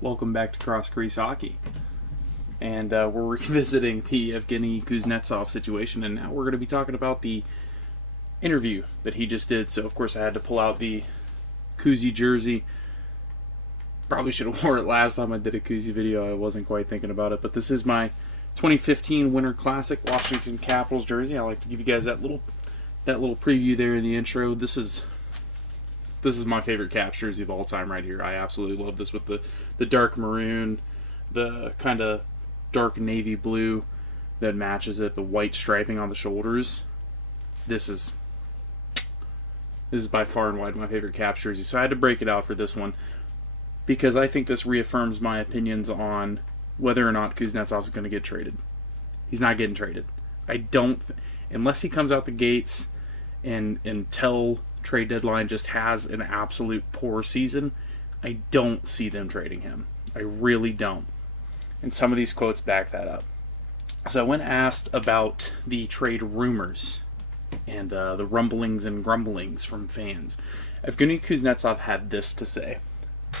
Welcome back to Cross Crease Hockey. And we're revisiting the Evgeny Kuznetsov situation, and now we're going to be talking about the interview that he just did. So, of course, I had to pull out the Kuzy jersey. Probably should have wore it last time I did a Kuzy video. I wasn't quite thinking about it, but this is my 2015 Winter Classic Washington Capitals jersey. I like to give you guys that little preview there in the intro. This is my favorite Caps jersey of all time right here. I absolutely love this with the dark maroon, the kind of dark navy blue that matches it, the white striping on the shoulders. This is by far and wide my favorite Caps jersey. So I had to break it out for this one because I think this reaffirms my opinions on whether or not Kuznetsov is going to get traded. He's not getting traded. Unless he comes out the gates and until trade deadline just has an absolute poor season, I don't see them trading him. I really don't. And some of these quotes back that up. So when asked about the trade rumors and the rumblings and grumblings from fans, Evgeny Kuznetsov had this to say.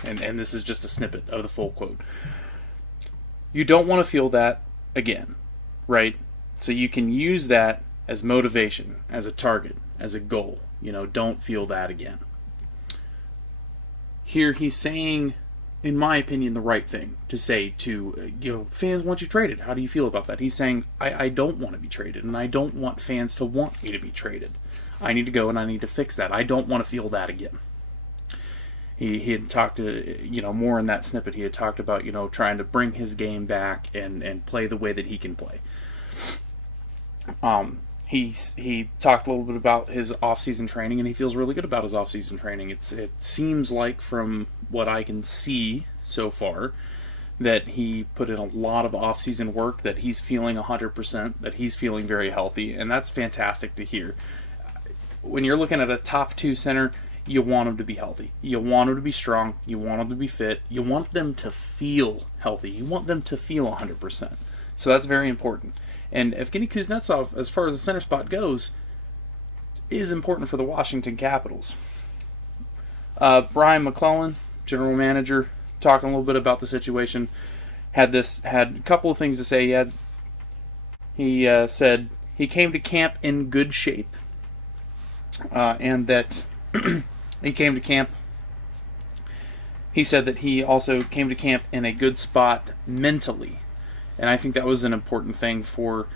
And this is just a snippet of the full quote. You don't want to feel that again, right? So you can use that as motivation, as a target, as a goal. Don't feel that again. Here he's saying, in my opinion, the right thing to say to, fans want you traded. How do you feel about that? He's saying, I don't want to be traded, and I don't want fans to want me to be traded. I need to go and I need to fix that. I don't want to feel that again. He had talked to, more in that snippet, he had talked about, trying to bring his game back and play the way that he can play. He talked a little bit about his off-season training, and he feels really good about his off-season training. It seems like, from what I can see so far, that he put in a lot of off-season work, that he's feeling 100%, that he's feeling very healthy, and that's fantastic to hear. When you're looking at a top two center, you want them to be healthy. You want them to be strong. You want them to be fit. You want them to feel healthy. You want them to feel 100%. So that's very important. And Evgeny Kuznetsov, as far as the center spot goes, is important for the Washington Capitals. Brian McClellan, general manager, talking a little bit about the situation, had a couple of things to say. He said he came to camp in good shape, and that he came to camp. He said that he also came to camp in a good spot mentally. And I think that was an important thing for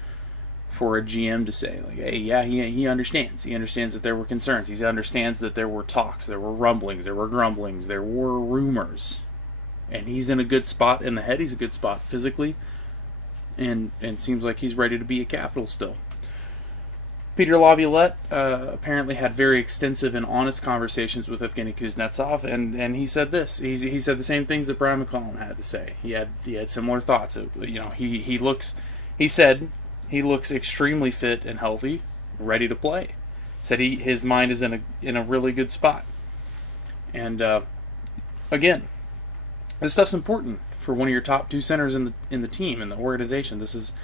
a GM to say. Like, hey, yeah, he understands. He understands that there were concerns. He understands that there were talks, there were rumblings, there were grumblings, there were rumors. And he's in a good spot in the head. He's a good spot physically. And seems like he's ready to be a Capital still. Peter Laviolette apparently had very extensive and honest conversations with Evgeny Kuznetsov, and he said this. He said the same things that Brian McClellan had to say. He had similar thoughts. He said he looks extremely fit and healthy, ready to play. Said his mind is in a really good spot. And again, this stuff's important for one of your top two centers in the team, in the organization. This is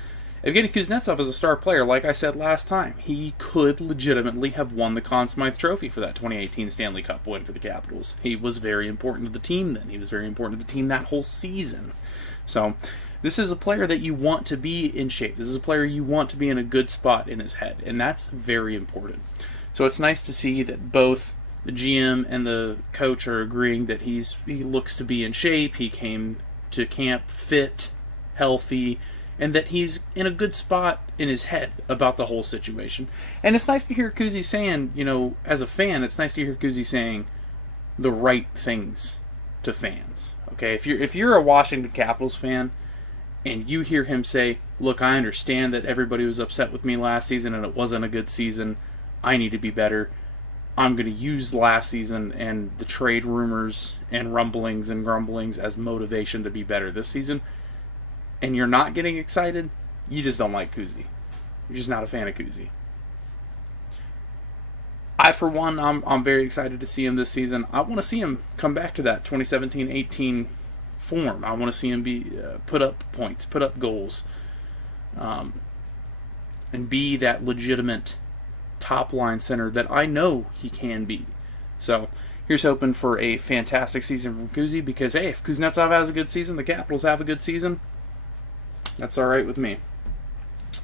Evgeny Kuznetsov is a star player. Like I said last time, he could legitimately have won the Conn Smythe Trophy for that 2018 Stanley Cup win for the Capitals. He was very important to the team then. He was very important to the team that whole season. So this is a player that you want to be in shape. This is a player you want to be in a good spot in his head, and that's very important. So it's nice to see that both the GM and the coach are agreeing that he looks to be in shape. He came to camp fit, healthy, and that he's in a good spot in his head about the whole situation. And it's nice to hear Kuzy saying, as a fan, it's nice to hear Kuzy saying the right things to fans. Okay, if you're a Washington Capitals fan and you hear him say, look, I understand that everybody was upset with me last season and it wasn't a good season. I need to be better. I'm going to use last season and the trade rumors and rumblings and grumblings as motivation to be better this season. And you're not getting excited, you just don't like Kuzy. You're just not a fan of Kuzy. I, for one, I'm very excited to see him this season. I want to see him come back to that 2017-18 form. I want to see him be put up points, put up goals, and be that legitimate top-line center that I know he can be. So here's hoping for a fantastic season from Kuzy, because, hey, if Kuznetsov has a good season, the Capitals have a good season, that's all right with me.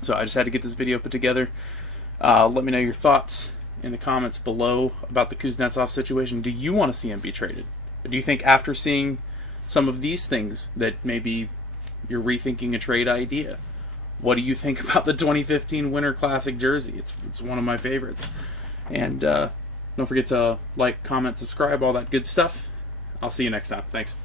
So I just had to get this video put together. Let me know your thoughts in the comments below about the Kuznetsov situation. Do you want to see him be traded? Do you think after seeing some of these things that maybe you're rethinking a trade idea? What do you think about the 2015 Winter Classic jersey? It's one of my favorites. And don't forget to like, comment, subscribe, all that good stuff. I'll see you next time. Thanks.